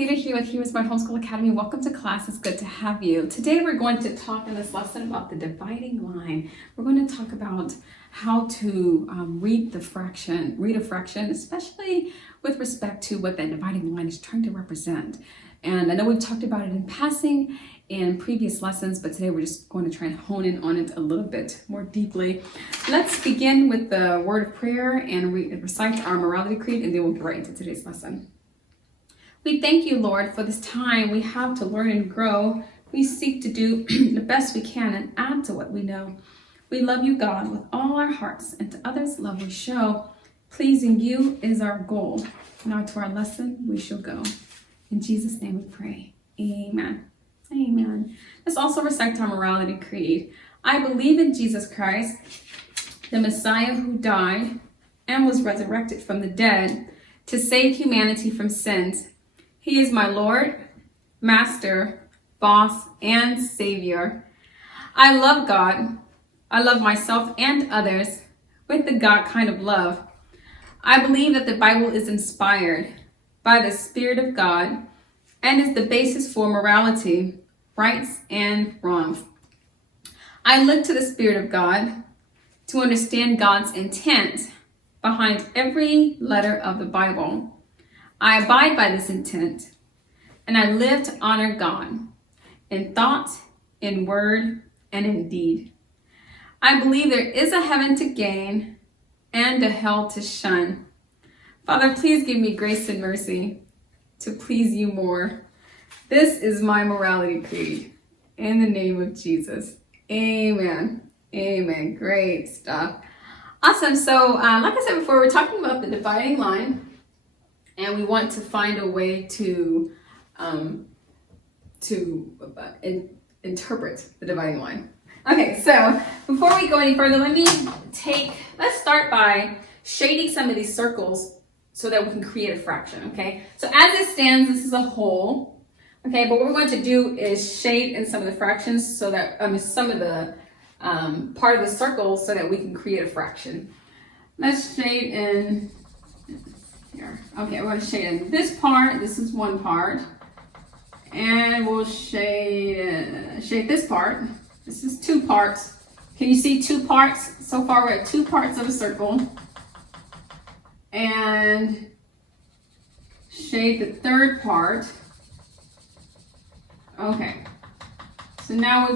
Nita here with HeroesMart Homeschool Academy. Welcome to class. It's good to have you. Today we're going to talk in this lesson about the dividing line. We're going to talk about how to read a fraction, especially with respect to what that dividing line is trying to represent. And I know we've talked about it in passing in previous lessons, but today we're just going to try and hone in on it a little bit more deeply. Let's begin with the word of prayer and recite our morality creed, and then we'll get right into today's lesson. We thank you, Lord, for this time we have to learn and grow. We seek to do the best we can and add to what we know. We love you, God, with all our hearts, and to others love we show. Pleasing you is our goal. Now to our lesson we shall go. In Jesus' name we pray. Amen. Amen. Let's also recite our morality creed. I believe in Jesus Christ, the Messiah who died and was resurrected from the dead to save humanity from sins. He is my Lord, Master, Boss, and Savior. I love God. I love myself and others with the God kind of love. I believe that the Bible is inspired by the Spirit of God and is the basis for morality, rights, and wrongs. I look to the Spirit of God to understand God's intent behind every letter of the Bible. I abide by this intent, and I live to honor God in thought, in word, and in deed. I believe there is a heaven to gain and a hell to shun. Father, please give me grace and mercy to please you more. This is my morality creed. In the name of Jesus. Amen. Amen. Great stuff. Awesome. So, like I said before, we're talking about the dividing line. And we want to find a way to interpret the dividing line. Okay, so before we go any further, let's start by shading some of these circles so that we can create a fraction, okay? So as it stands, this is a whole, okay? But what we're going to do is shade in some of the fractions so that, some of the part of the circle so that we can create a fraction. Let's shade in here. Okay, we're going to shade in this part. This is one part. And we'll shade this part. This is two parts. Can you see two parts? So far we're at two parts of a circle. And shade the third part. Okay. So now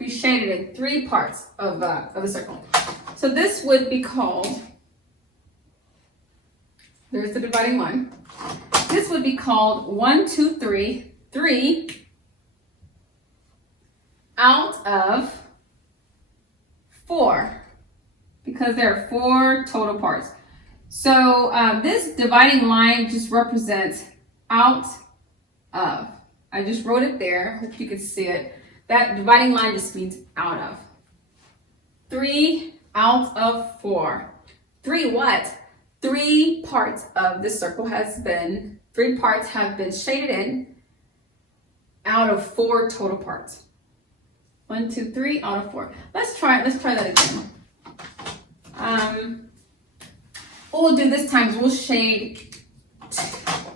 we shaded in three parts of a circle. So this would be called, there's the dividing line. This would be called 1, 2, 3, 3 out of 4, because there are 4 total parts. So this dividing line just represents out of. I just wrote it there. Hope you can see it. That dividing line just means out of. 3 out of 4. 3 what? 3 parts of this circle have been shaded in out of 4 total parts. 1, 2, 3 out of 4. Let's try that again. What we'll do this time is we'll shade.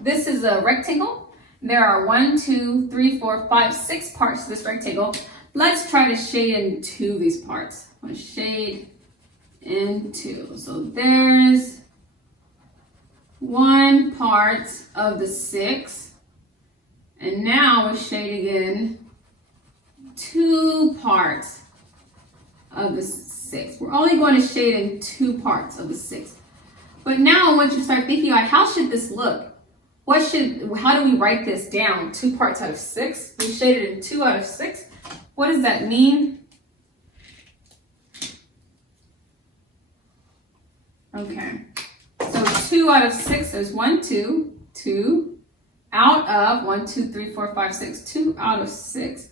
This is a rectangle. There are 1, 2, 3, 4, 5, 6 parts to this rectangle. Let's try to shade in 2 of these parts. I'm going to shade in 2. So there's 1 part of the 6, and now we're shading in 2 parts of the 6. We're only going to shade in 2 parts of the 6. But now I want you to start thinking about how should this look? How do we write this down? 2 parts out of 6. We shaded in 2 out of 6. What does that mean? Okay. So 2 out of 6, there's 1, 2, 2 out of 1, 2, 3, 4, 5, 6, 2 out of 6.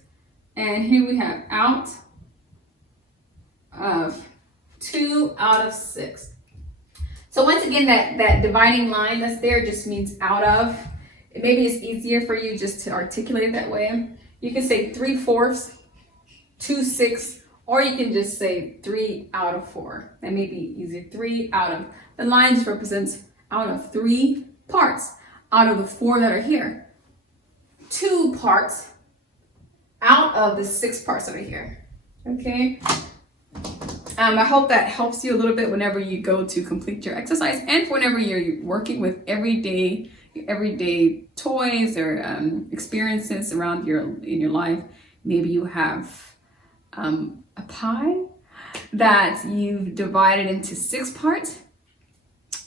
And here we have out of 2 out of 6. So once again, that dividing line that's there just means out of. Maybe it's easier for you just to articulate it that way. You can say 3/4, 2 6, or you can just say 3 out of 4. That may be easier. 3 out of. The line just represents out of 3 parts out of the 4 that are here. 2 parts out of the 6 parts that are here. Okay. I hope that helps you a little bit whenever you go to complete your exercise, and whenever you're working with everyday toys or experiences around in your life. Maybe you have a pie that you've divided into 6 parts,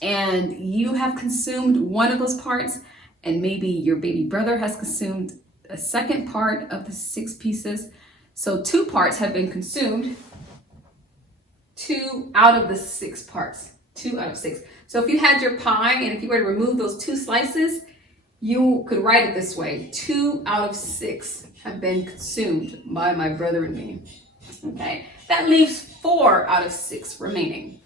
and you have consumed one of those parts, and maybe your baby brother has consumed a second part of the 6 pieces. So 2 parts have been consumed. 2 out of the 6 parts. 2 out of 6. So if you had your pie, and if you were to remove those 2 slices, you could write it this way: 2 out of 6 have been consumed by my brother and me. Okay, that leaves 4 out of 6 remaining.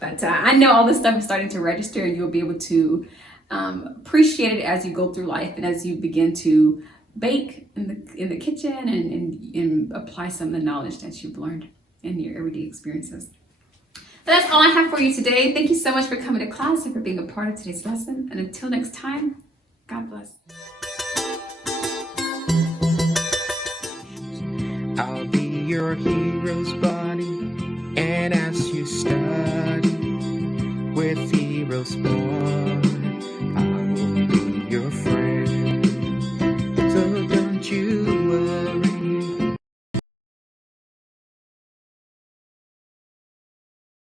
But I know all this stuff is starting to register, and you'll be able to appreciate it as you go through life and as you begin to bake in the kitchen and apply some of the knowledge that you've learned in your everyday experiences. But that's all I have for you today. Thank you so much for coming to class and for being a part of today's lesson. And until next time, God bless. I'll be your hero's buddy, and as you study with HeroesMart.